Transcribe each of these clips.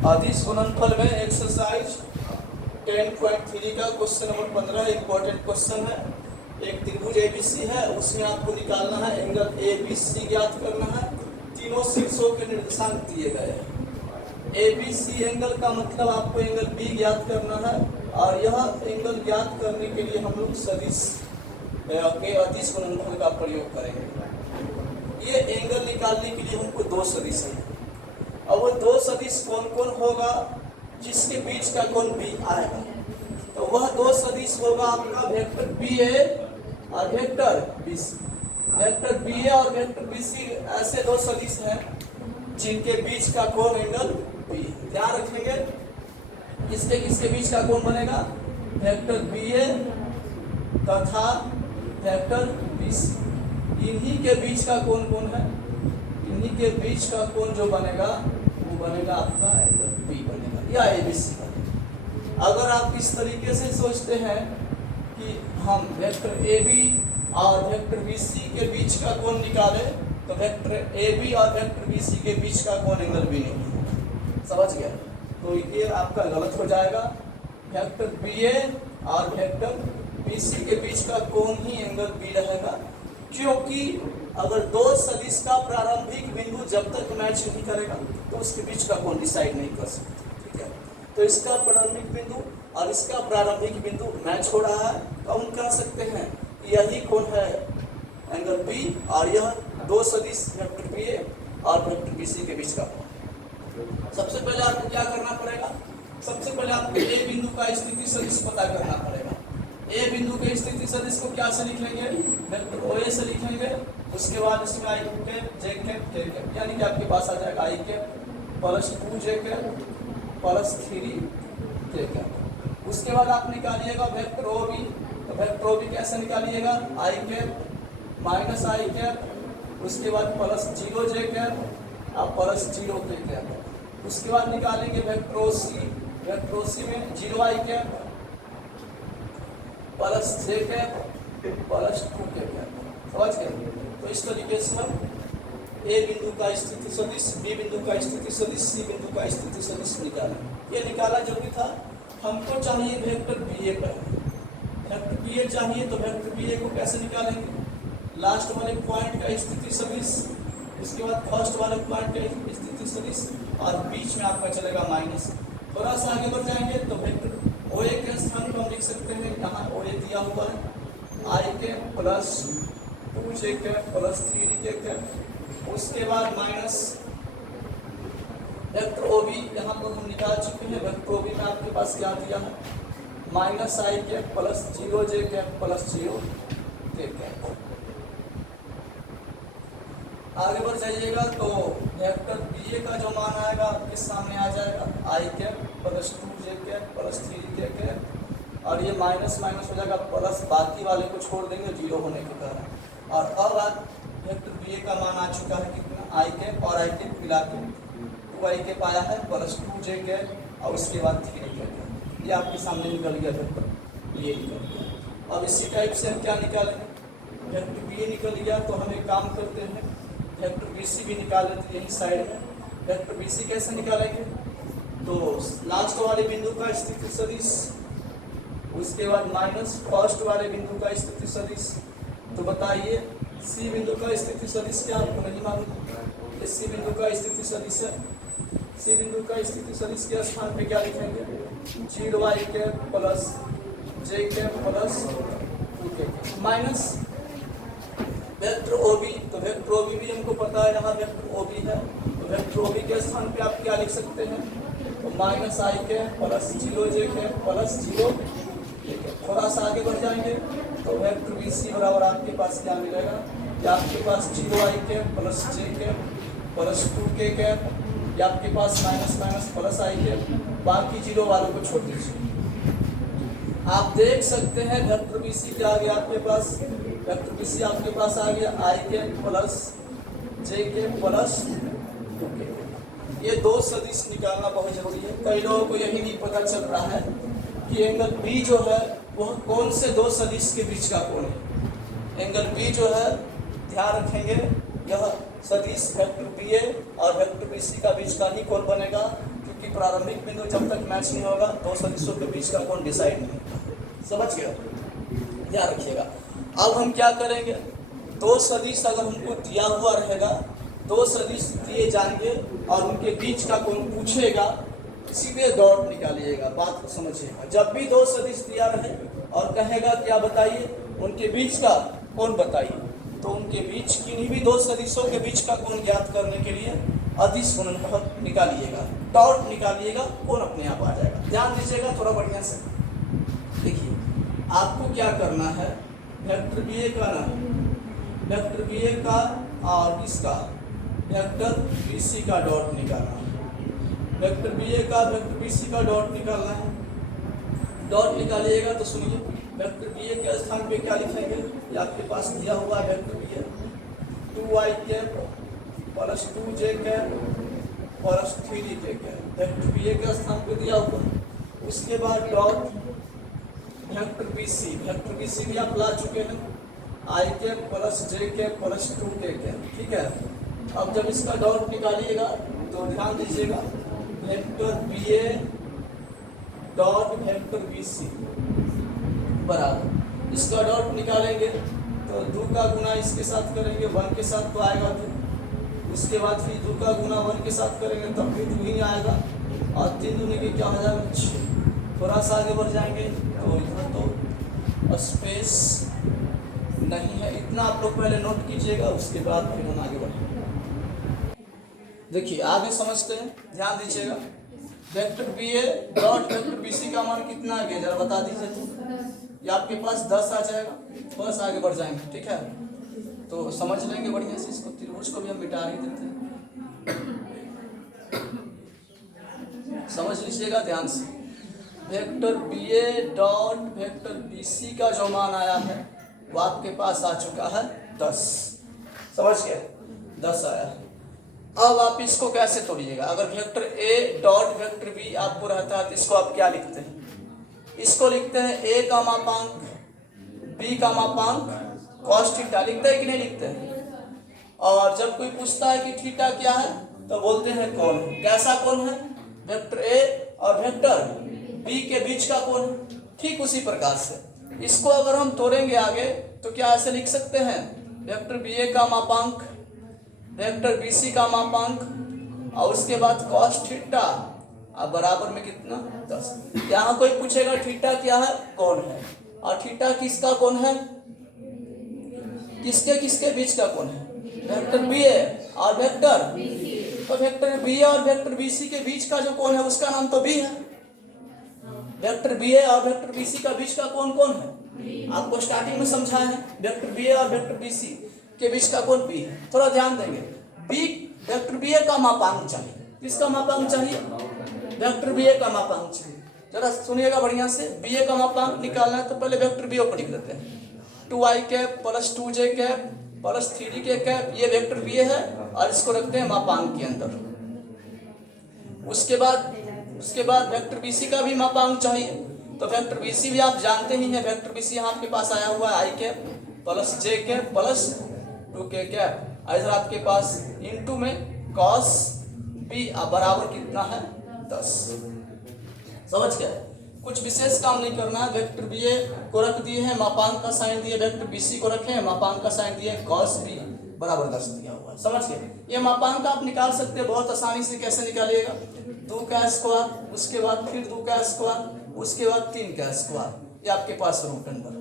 आदिश गुणनफल में एक्सरसाइज 10.3 का क्वेश्चन नंबर 15 इंपॉर्टेंट क्वेश्चन है। एक त्रिभुज एबीसी है, उसमें आपको निकालना है एंगल एबीसी ज्ञात करना है। तीनों शीर्षों के निर्देशांक दिए गए हैं। एबीसी एंगल का मतलब आपको एंगल बी ज्ञात करना है, और यह एंगल ज्ञात करने के लिए हम लोग सदिश के अदिश गुणनफल का प्रयोग करेंगे। ये एंगल निकालने के लिए हमको दो सदिश है, और वो दो सदिश कौन कौन होगा जिसके बीच का कोण बी आएगा। तो वह दो सदिश होगा आपका वेक्टर बी ए और vector B C. Vector B A और वेक्टर बी सी ऐसे दो सदिश हैं जिनके बीच का कोण एंगल बी। ध्यान रखेंगे किसके किसके बीच का कोण बनेगा, वेक्टर बी ए तथा वेक्टर बी सी। इन्हीं के बीच का कोण कौन है, इन्हीं के बीच का कोण जो बनेगा वो बनेगा आपका एंगल बी बनेगा या एबीसी बनेगा। अगर आप इस तरीके से सोचते हैं कि हम वेक्टर ए बी और वेक्टर बी सी के बीच का कोण निकालें, तो वेक्टर ए बी और वेक्टर बी सी के बीच का कोण एंगल बी नहीं है। समझ गया? तो ये आपका गलत हो जाएगा। वेक्टर बी ए और वेक्टर बी सी के बीच का कोण ही एंगल बी रहेगा, क्योंकि अगर दो सदिश का प्रारंभिक बिंदु जब तक मैच नहीं करेगा तो उसके बीच का कोण डिसाइड नहीं कर सकते। ठीक है, तो इसका प्रारंभिक बिंदु और इसका प्रारंभिक बिंदु मैच हो रहा है, तो हम कह सकते हैं कि यही कोण है एंगल बी, और यह दो सदिश वेक्टर बी ए और वेक्टर बी सी के बीच का कोण। सबसे पहले आपको क्या करना पड़ेगा, सबसे पहले आपको ए बिंदु का स्थिति सदिश पता करना पड़ेगा। ए बिंदु के स्थिति सदिश को क्या से लिख लेंगे, वेक्टर ओ ए से लिखेंगे। उसके बाद इसमें आई कैप जे कैप के कैप, यानी कि आपके पास आ जाएगा आई कैप प्लस 2 जे कैप प्लस 3 के कैप। उसके बाद आप निकालिएगा वेक्टर ओ बी। तो वेक्टर ओ बी कैसे निकालिएगा, आई कैप माइनस आई कैप, उसके बाद प्लस 0 जे कैप और प्लस 0 के कैप। उसके बाद निकालेंगे वेक्टर ओ सी। वेक्टर ओ सी में 0 आई कैप प्लस जे कैप प्लस 2 के कैप। समझ गए? तो इस तरीके से हम ए बिंदु का स्थिति सदिश, बी बिंदु का स्थिति सदिश, सी बिंदु का स्थिति सदिश निकालें। ये निकाला जरूरी था। हमको चाहिए वेक्टर बी ए पर, वेक्टर बी ए चाहिए, तो वेक्टर बी ए को कैसे निकालेंगे, लास्ट वाले पॉइंट का स्थिति सदिश, उसके बाद फर्स्ट वाले पॉइंट का स्थिति सदिश, और बीच में आपका चलेगा माइनस। थोड़ा सा आगे बढ़ जाएंगे तो वेक्टर ओ ए के स्थान पर हम लिख सकते हैं, यहाँ ओ ए दिया हुआ है आई के प्लस 2 जे के प्लस 3 के कैप। उसके बाद माइनस वेक्टर ओ बी, यहाँ पर हम निकाल चुके हैं। वेक्टर ओ बी में आपके पास क्या दिया है, माइनस आई के प्लस 0 जे के प्लस 0 के कैप। आगे बढ़ जाइएगा तो वेक्टर बी ए का जो मान आएगा आपके सामने आ जाएगा आई कैप प्लस 2 जे कैप प्लस 3 के कैप, और ये माइनस माइनस हो जाएगा प्लस, बाकी वाले को छोड़ देंगे 0 होने के कारण। और अब आप वेक्टर बी ए का मान आ चुका है कितना, आई कैप और आई कैप मिला के 2 आई कैप आया है प्लस 2 जे कैप और उसके बाद 3 कैप। ये आपके सामने निकल गया वेक्टर बी ए निकल गया। अब इसी टाइप से हम क्या निकालेंगे, वेक्टर बी ए निकल गया तो हम एक काम करते हैं, वेक्टर बी सी भी निकाल लेते हैं यही साइड में। वेक्टर बी सी कैसे निकालेंगे, तो लास्ट वाले बिंदु का स्थिति सदिश, उसके बाद माइनस फर्स्ट वाले बिंदु का स्थिति सदिश। तो बताइए सी बिंदु का स्थिति सदिश क्या आपको नहीं मालूम, इस सी बिंदु का स्थिति सदिश है। सी बिंदु का स्थिति सदिश के स्थान पे क्या लिखेंगे, 0 आई कैप प्लस जे कैप प्लस 2 के माइनस वेक्टर ओ बी। तो वेक्टर ओ बी भी हमको पता है, यहाँ वेक्टर ओ बी है, तो वेक्टर ओ बी के स्थान पे आप क्या लिख सकते हैं, तो माइनस आई के प्लस 0 जे के प्लस 0। थोड़ा सा आगे बढ़ जाएंगे तो वेक्टर बी सी बराबर आपके पास क्या मिलेगा, कि आपके पास 0 आई के प्लस जे के प्लस 2 के कैप, या आपके पास माइनस माइनस प्लस आई के, बाकी 0 वालों को छोड़ दीजिए। आप देख सकते हैं वेक्टर बी सी क्या आ गया आपके पास, वेक्टर बी सी आपके पास आ गया आई के प्लस जे के प्लस 2 के। ये दो सदिश निकालना बहुत जरूरी है। कई लोगों को यही नहीं पता चल रहा है कि एंगल बी जो है वह कौन से दो सदिश के बीच का कोण है। एंगल बी जो है, ध्यान रखेंगे, यह सदिश वेक्टर बी ए और वेक्टर बी सी का बीच का ही कोण बनेगा, क्योंकि प्रारंभिक बिंदु जब तक मैच नहीं होगा दो सदिशों के बीच का कोण डिसाइड नहीं होगा। समझ गए, ध्यान रखिएगा। अब हम क्या करेंगे, दो सदिश अगर हमको दिया हुआ रहेगा, दो सदिश दिए जाएंगे और उनके बीच का कोण पूछेगा, सीधे डॉट निकालिएगा। बात को समझिएगा, जब भी दो सदिश दिया रहे और कहेगा क्या बताइए, उनके बीच का कोण बताइए, तो उनके बीच किन्हीं भी दो सदिशों के बीच का कोण ज्ञात करने के लिए अदिश गुणनफल निकालिएगा, डॉट निकालिएगा, कोण अपने आप आ जाएगा। ध्यान दीजिएगा थोड़ा बढ़िया से। देखिए आपको क्या करना है, वेक्टर बी ए का ना, वेक्टर बी ए का और किसका, वेक्टर बी सी का डॉट निकालना है। वेक्टर बी ए का वेक्टर बी सी का डॉट निकालना है। डॉट निकालिएगा तो सुनिए, वेक्टर बी ए के स्थान पे क्या लिखेंगे, ये आपके पास दिया हुआ है vector B A 2i cap plus 2j cap plus 3d cap, vector B A के स्थान पे दिया हुआ। उसके बाद डॉट वेक्टर बी सी भी आप ला चुके हैं, i cap plus j cap plus 2k cap, ठीक है। अब जब इसका डॉट निकालिएगा तो ध्यान दीजिएगा, vector B A dot vector B C बराबर, इसका डॉट निकालेंगे तो 2 का गुना इसके साथ करेंगे, 1 के साथ तो आएगा 2, उसके बाद फिर 2 का गुना 1 के साथ करेंगे तब भी 2 ही आएगा, और 3 दूनी के क्या हो जाएगा 6। थोड़ा सा आगे बढ़ जाएंगे तो इधर तो स्पेस नहीं है, इतना आप लोग पहले नोट कीजिएगा, उसके बाद फिर हम आगे बढ़ेंगे। देखिए आगे समझते हैं, ध्यान दीजिएगा। Vector B A dot vector B C का मान कितना आ गया जरा बता दीजिए, तो ये आपके पास 10 आ जाएगा। थोड़ा सा आगे बढ़ जाएंगे, ठीक है, तो समझ लेंगे बढ़िया से। इसको त्रिभुज को भी हम मिटा ही देते हैं, समझ लीजिएगा ध्यान से। Vector B A dot vector B C का जो मान आया है वो आपके पास आ चुका है 10, समझ गए, 10 आया है। अब आप इसको कैसे तोड़िएगा, अगर vector A dot vector B आपको रहता है तो इसको आप क्या लिखते हैं, इसको लिखते हैं ए का मापांक बी का मापांक कॉस थीटा, लिखते हैं कि नहीं लिखते हैं। और जब कोई पूछता है कि थीटा क्या है तो बोलते हैं कोण। कैसा कोण है, वेक्टर ए और वेक्टर बी के बीच का कोण। ठीक उसी प्रकार से इसको अगर हम तोड़ेंगे आगे तो क्या ऐसे लिख सकते हैं, वेक्टर बी ए का मापांक वेक्टर बी सी का मापांक और उसके बाद कॉस थीटा अब बराबर में कितना 10। यहाँ कोई पूछेगा थीटा क्या है, कोण है, और थीटा किसका कोण है, किसके किसके बीच का कोण है, वेक्टर बी ए और वेक्टर, तो वेक्टर बी ए और वेक्टर बी सी के बीच का जो कोण है उसका नाम तो बी है। वेक्टर बी ए और वेक्टर बी सी का बीच का कोण कौन है, आपको स्टार्टिंग में समझाया है, वेक्टर बी ए और वेक्टर बी सी के बीच का कोण बी है। थोड़ा ध्यान देंगे, बी वेक्टर बी ए का मापांक चाहिए, किसका मापांक चाहिए, वेक्टर बी ए का मापांक चाहिए। जरा सुनिएगा बढ़िया से, बी ए का मापांक निकालना है तो पहले वेक्टर बी ए को लिख देते हैं, 2i cap plus 2j cap plus 3d के कैप, ये वेक्टर बी ए है और इसको रखते हैं मापांक के अंदर। उसके बाद वेक्टर बी सी का भी मापांक चाहिए, तो वेक्टर बी सी भी आप जानते ही हैं, वेक्टर बी सी यहाँ आपके पास आया हुआ है i cap plus j cap plus 2k cap, इधर आपके पास इनटू में कॉस बी बराबर कितना है 10। समझ गए, कुछ विशेष काम नहीं करना है। वेक्टर बी ए को रख दिए हैं, मापांक का साइन दिए, वेक्टर बी सी को रखे हैं, मापांक का साइन दिए, कॉस बी बराबर 10 दिया हुआ है। समझ गए, ये मापांक आप निकाल सकते हैं बहुत आसानी से। कैसे निकालिएगा, 2 का स्क्वायर, उसके बाद फिर 2 का स्क्वायर, उसके बाद 3 का स्क्वायर, ये आपके पास रूट अंडर।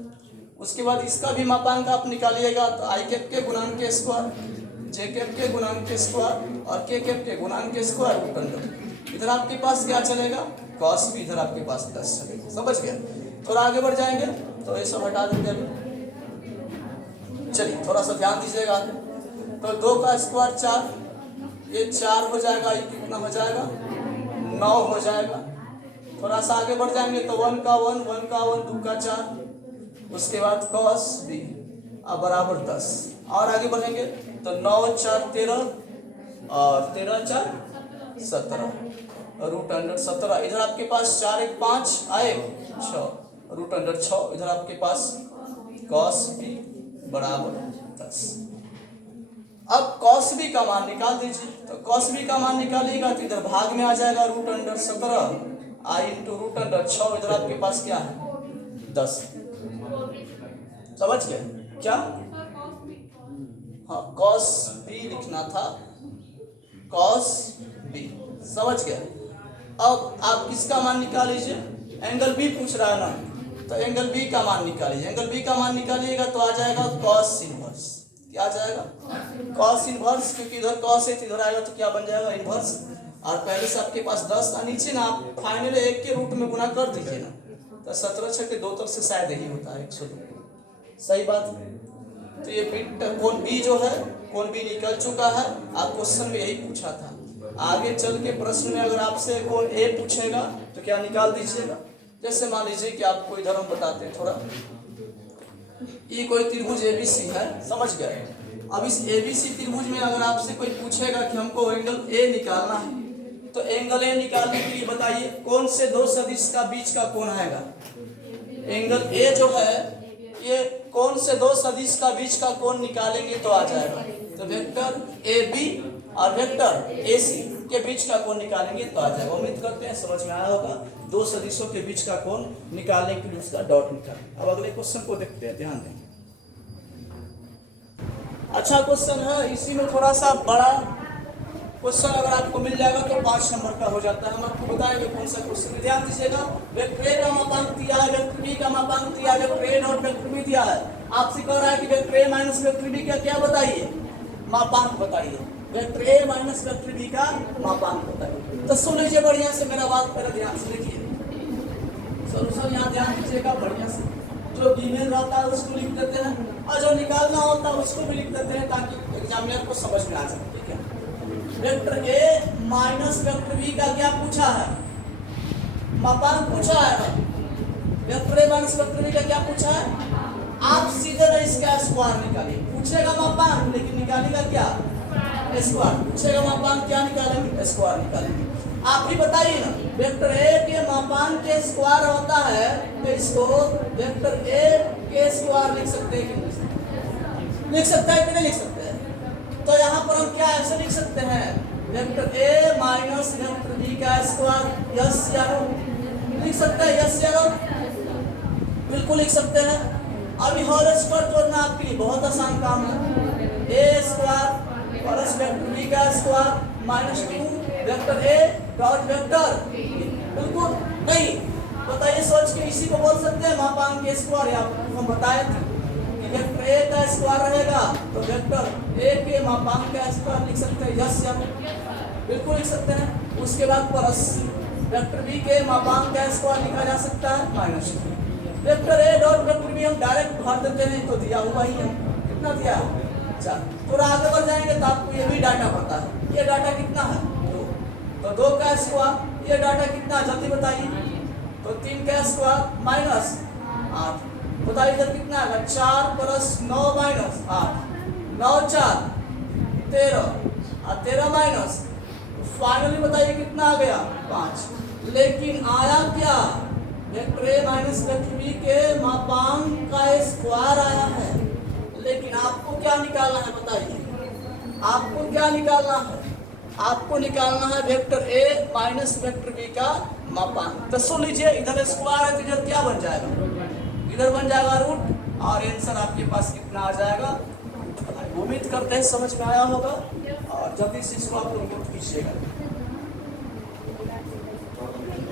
उसके बाद इसका भी मापांक आप निकालिएगा तो आई कैप के गुणांक के स्क्वायर, जे कैप के गुणांक के स्क्वायर और के कैप के गुणांक के स्क्वायर रूट अंडर। इधर आपके पास क्या चलेगा, कॉस भी, इधर आपके पास 10 चलेगा। समझ गए, थोड़ा आगे बढ़ जाएंगे तो ये सब हटा देंगे अभी। चलिए थोड़ा सा ध्यान दीजिएगा आगे, तो 2 का स्क्वायर 4, ये 4 हो जाएगा, ये कितना हो जाएगा 9 हो जाएगा। थोड़ा सा आगे बढ़ जाएंगे तो 1 का 1, 1 का 1, 2 का 4, उसके बाद कॉस बी बराबर 10। और आगे बढ़ेंगे तो 9 4 13 और 13 4 17 रूट अंडर 17। इधर आपके पास 4 1 5 आए 6 रूट अंडर 6। इधर आपके पास कॉस बी बराबर 10। अब cos b का मान निकाल दीजिए। तो cos b का मान निकालिएगा तो इधर भाग में आ जाएगा √17 i इंटू √6। इधर आपके पास क्या है 10। समझ गए क्या? हाँ cos b लिखना था, cos b। समझ गए। अब आप किसका मान निकाल लीजिए, एंगल b पूछ रहा है ना, तो एंगल b का मान निकालिए। एंगल b का मान निकालिएगा तो आ जाएगा cos इनवर्स। क्या आ जाएगा? cos इनवर्स, क्योंकि इधर cos है तो इधर आएगा तो क्या बन जाएगा इनवर्स। और पहले से आपके पास 10 था नीचे ना, आप फाइनल 1 के रूट में गुना कर दीजिए ना, तो 17 6 के 2 तरफ से शायद यही होता है 102। सही बात है। तो ये बिट कोण बी जो है, कोण बी निकल चुका है। आप क्वेश्चन में यही पूछा था। आगे चल के प्रश्न में अगर आपसे कोण ए पूछेगा तो क्या निकाल दीजिएगा। जैसे मान लीजिए कि आपको इधर हम बताते हैं थोड़ा, ये कोई त्रिभुज एबीसी है, समझ गए। अब इस एबीसी त्रिभुज में अगर आपसे कोई पूछेगा कि हमको एंगल ए निकालना है, तो एंगल ए निकालने के लिए बताइए कौन से दो सदिश का बीच का कोण आएगा। एंगल ए जो है ये कौन से दो सदिश का बीच का कोण निकालेंगे तो आ जाएगा। तो वेक्टर ए बी और वेक्टर ए सी के बीच का कोण निकालेंगे तो आ जाएगा। उम्मीद करते हैं समझ में आया होगा। दो सदिशों के बीच का कोण निकालने के लिए उसका डॉट निकालें। अब अगले क्वेश्चन को देखते हैं, ध्यान दें। अच्छा क्वेश्चन है, इसी में थोड़ा सा बड़ा क्वेश्चन अगर आपको मिल जाएगा तो 5 नंबर का हो जाता है। हम आपको बताएंगे कौन सा क्वेश्चन है। ध्यान दीजिएगा। वेक्टर ए का मापांक दिया है, वेक्टर बी का मापांक दिया है, वेक्टर ए और वेक्टर बी दिया है। आपसे कह रहा है कि vector A minus vector B का क्या बताइए, मापांक बताइए। Vector A minus vector B का मापांक बताइए। तो सुन लीजिए बढ़िया से, मेरा बात पहले ध्यान से लिखिए। सॉल्यूशन यहाँ ध्यान दीजिएगा बढ़िया से। जो गिवन रहता है उसको लिख देते हैं और जो निकालना होता है उसको भी लिख देते हैं ताकि एग्जामिनर को समझ में आ सके। ठीक है। Vector A minus vector B का क्या पूछा है, मापांक पूछा है। Vector A minus vector B का क्या पूछा है। आप सीधे ना इसका स्क्वायर निकालिए। पूछेगा मापांक लेकिन निकालेगा क्या, स्क्वायर। पूछेगा मापांक, क्या निकालेंगे, स्क्वायर निकालेंगे। आप ही बताइए ना, वेक्टर ए के मापांक के स्क्वायर होता है तो इसको वेक्टर ए के स्क्वायर लिख सकते हैं कि नहीं लिख सकते हैं कि नहीं लिख सकते हैं। तो यहाँ पर हम क्या ऐसे लिख सकते हैं, vector A minus vector B का स्क्वायर। यस या नो लिख सकते हैं, यस या नो बिल्कुल लिख सकते हैं। अभी होल स्क्वायर तोड़ना आपके लिए बहुत आसान काम है। ए स्क्वायर प्लस वेक्टर बी का square minus 2 vector A dot vector बिल्कुल नहीं। बताइए सोच के, इसी को बोल सकते हैं मापांक के स्क्वायर। हम बताए थे कि वेक्टर ए का स्क्वायर रहेगा तो वेक्टर ए के मापांक का स्क्वायर लिख सकते हैं। यस या बिल्कुल लिख सकते हैं। उसके बाद प्लस वेक्टर बी के मापांक का स्क्वायर लिखा जा सकता है minus. Vector A dot vector B हम डायरेक्ट भर देते हैं तो दिया हुआ ही है। कितना दिया, अच्छा। थोड़ा आगे बढ़ जाएंगे तो आपको ये भी डाटा पता है। ये डाटा कितना है, 2, तो 2 का स्क्वायर। ये डाटा कितना, जल्दी बताइए। तो 3 का स्क्वायर माइनस 8। बताइए इधर कितना है, 4 प्लस 9 माइनस 8, 9 4 13 और 13 माइनस। फाइनली बताइए कितना आ गया, 5। लेकिन आया क्या, vector A minus vector B के मापांक का स्क्वायर आया है। लेकिन आपको क्या निकालना है बताइए, आपको क्या निकालना है, आपको निकालना है vector A minus vector B का मापांक। तो सुन लीजिए, इधर स्क्वायर है तो इधर क्या बन जाएगा, इधर बन जाएगा रूट। और आंसर आपके पास कितना आ जाएगा। उम्मीद करते हैं समझ में आया होगा और जल्दी से इसको आप लोग नोट कीजिएगा।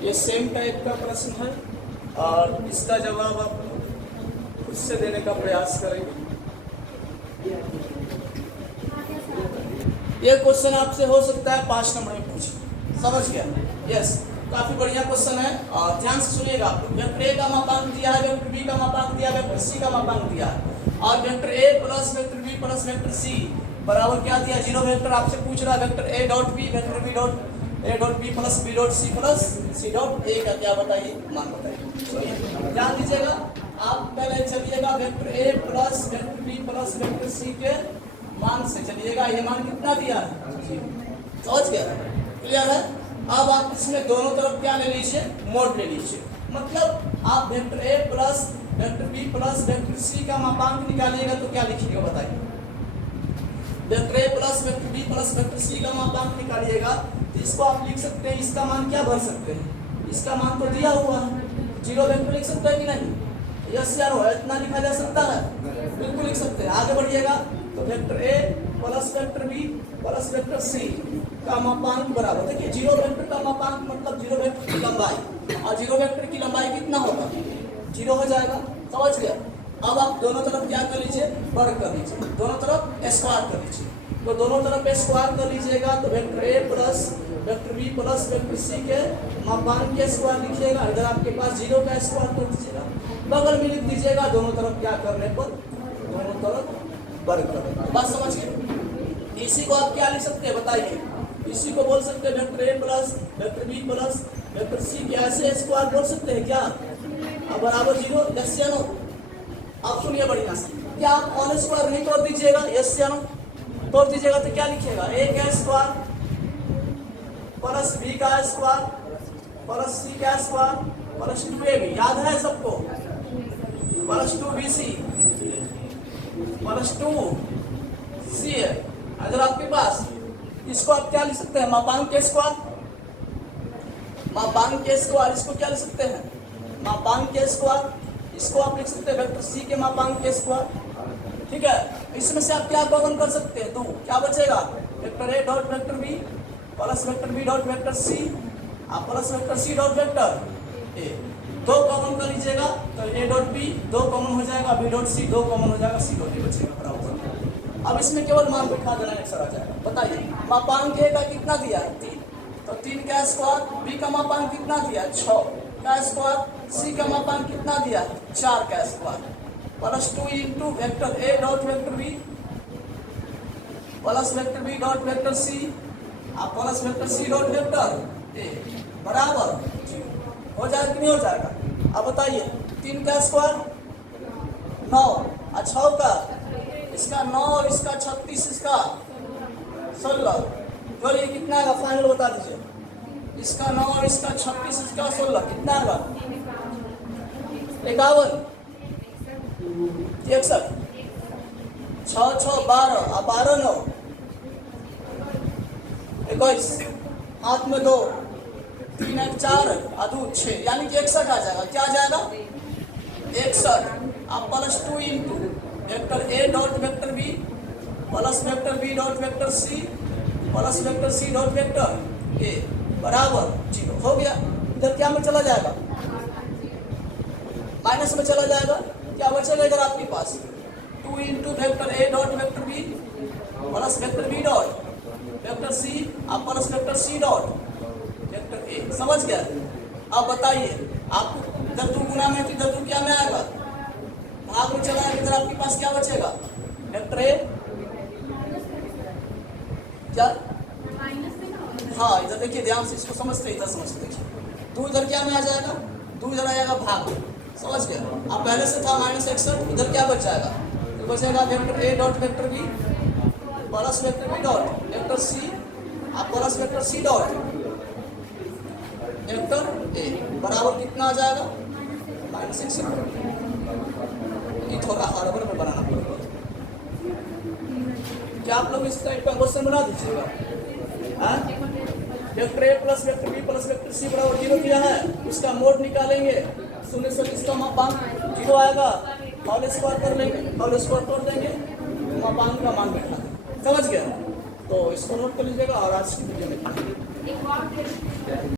ये सेम टाइप का प्रश्न है और इसका जवाब आप खुद से देने का प्रयास करेंगे। ये क्वेश्चन आपसे हो सकता है 5 नंबर में पूछे। समझ गया, यस, काफी बढ़िया क्वेश्चन है और ध्यान से सुनिएगा। आप वेक्टर ए का मापांक दिया है, वेक्टर बी का मापांक दिया है, वेक्टर सी का मापांक दिया है और vector A plus vector B plus vector C बराबर क्या दिया, 0 वेक्टर आपसे पूछ रहा है। Vector A dot B vector B dot A dot B plus B dot C dot A का क्या बताइए, मान बताइए। ध्यान दीजिएगा, आप पहले चलिएगा vector A plus vector B plus vector C के मान से चलिएगा। ये मान कितना दिया है, समझ गया, क्लियर है। अब आप इसमें दोनों तरफ क्या ले लीजिए, मोड ले लीजिए। मतलब आप vector A plus vector B plus vector C का मापांक निकालिएगा तो क्या लिखिएगा बताइए। Vector A plus vector B plus vector C का मापांक निकालिएगा तो इसको आप लिख सकते हैं, इसका मान क्या भर सकते हैं, इसका मान तो दिया हुआ है, जीरो वेक्टर लिख सकते हैं कि नहीं, यस या नो, इतना लिखा जा सकता है, बिल्कुल लिख सकते हैं। आगे बढ़िएगा तो vector A plus vector B plus vector C का मापांक बराबर, देखिए जीरो वेक्टर का मापांक मतलब जीरो वेक्टर की लंबाई, और जीरो वेक्टर की लंबाई कितना होगा, जीरो हो जाएगा, समझ गया। अब आप दोनों तरफ क्या कर लीजिए, वर्ग कर लीजिए, दोनों तरफ स्क्वायर कर लीजिए, तो दोनों तरफ स्क्वायर कर लीजिएगा तो vector A plus vector B plus vector C के मापांक के स्क्वायर लिखिएगा, इधर आपके पास जीरो का स्क्वायर कर दीजिएगा, बगल में लिख दीजिएगा, दोनों तरफ क्या करने पर, दोनों तरफ वर्ग कर, बात समझ गए। इसी को आप क्या लिख सकते हैं बताइए, इसी को बोल सकते हैं vector A plus vector B plus vector C के ऐसे स्क्वायर बोल सकते हैं क्या, अब बराबर जीरो, यस या नो। आप सुनिए बढ़िया से, क्या आप ऑन स्क्वायर नहीं तोड़ दीजिएगा, यस या नो, तोड़ दीजिएगा तो क्या लिखिएगा, ए का स्क्वायर प्लस बी का स्क्वायर प्लस सी का स्क्वायर प्लस 2ab, याद है सबको, प्लस 2bc प्लस 2c है अगर आपके पास। इसको आप क्या लिख सकते हैं, मापांक के स्क्वायर, मापांक के स्क्वायर, इसको क्या लिख सकते हैं, मापांक के स्क्वायर, इसको आप लिख सकते हैं वेक्टर सी के मापांक के स्क्वायर, ठीक है। इसमें से आप क्या कॉमन कर सकते हैं, तो क्या बचेगा, vector A dot vector B plus vector B dot vector C plus vector C dot vector A, दो कॉमन कर लीजिएगा तो ए डॉट बी दो कॉमन हो जाएगा, बी डॉट सी दो कॉमन हो जाएगा, सी डॉट ए बचेगा बराबर। अब इसमें केवल मान बिठा देना, आंसर आ जाएगा। बताइए मापांक ए का कितना दिया है, 3, तो 3 का स्क्वायर, बी का मापांक कितना दिया है, 6 का स्क्वायर, सी का मापांक कितना दिया है, 4 का square, plus 2 into vector A dot vector B plus vector B dot vector C plus vector C dot vector A बराबर हो जाएगा कि नहीं हो जाएगा। अब बताइए 3 का स्क्वायर 9 और 6 का, इसका 9 और इसका 36, इसका 16, तो ये कितना आएगा फाइनल बता दीजिए, इसका 9 और इसका 36, इसका 16 कितना आएगा, 51, 61, 6 6 12 और 12 9 21, हाथ में 2, 3 1 4 अधू 6, यानी कि 61 आ जाएगा, क्या आ जाएगा 61, अब plus 2 into vector A dot vector B plus vector B dot vector C plus vector C dot vector A बराबर 0 हो गया। इधर क्या में चला जाएगा, माइनस में चला जाएगा, क्या बचेगा इधर आपके पास 2 into vector A dot vector B plus vector B dot vector C plus vector C dot vector A, समझ गया। अब बताइए आपको इधर 2 गुना में, तो इधर 2 क्या में आएगा, भाग में चला है, इधर आपके पास क्या बचेगा, वेक्टर ए क्या, हाँ इधर देखिए ध्यान से, इसको समझते इधर समझते देखिए, 2 इधर क्या में आ जाएगा, 2 इधर आ जाएगा भाग, समझ गया। अब पहले से था -61, इधर क्या बच जाएगा, तो बचेगा vector A dot vector B plus vector B dot vector C plus vector C dot vector A बराबर कितना आ जाएगा, -61, ये थोड़ा हड़बड़ में बनाना पड़ेगा, क्या आप लोग इस टाइप का क्वेश्चन बना दीजिएगा। Vector A plus vector B plus vector C बराबर 0 किया है, उसका मोड निकालेंगे, 0 से इसका मापांक 0 आएगा, होल स्क्वायर कर लेंगे, होल स्क्वायर कर देंगे, मापांक का मान बैठा, समझ गया। तो इसको नोट कर लीजिएगा और आज की वीडियो में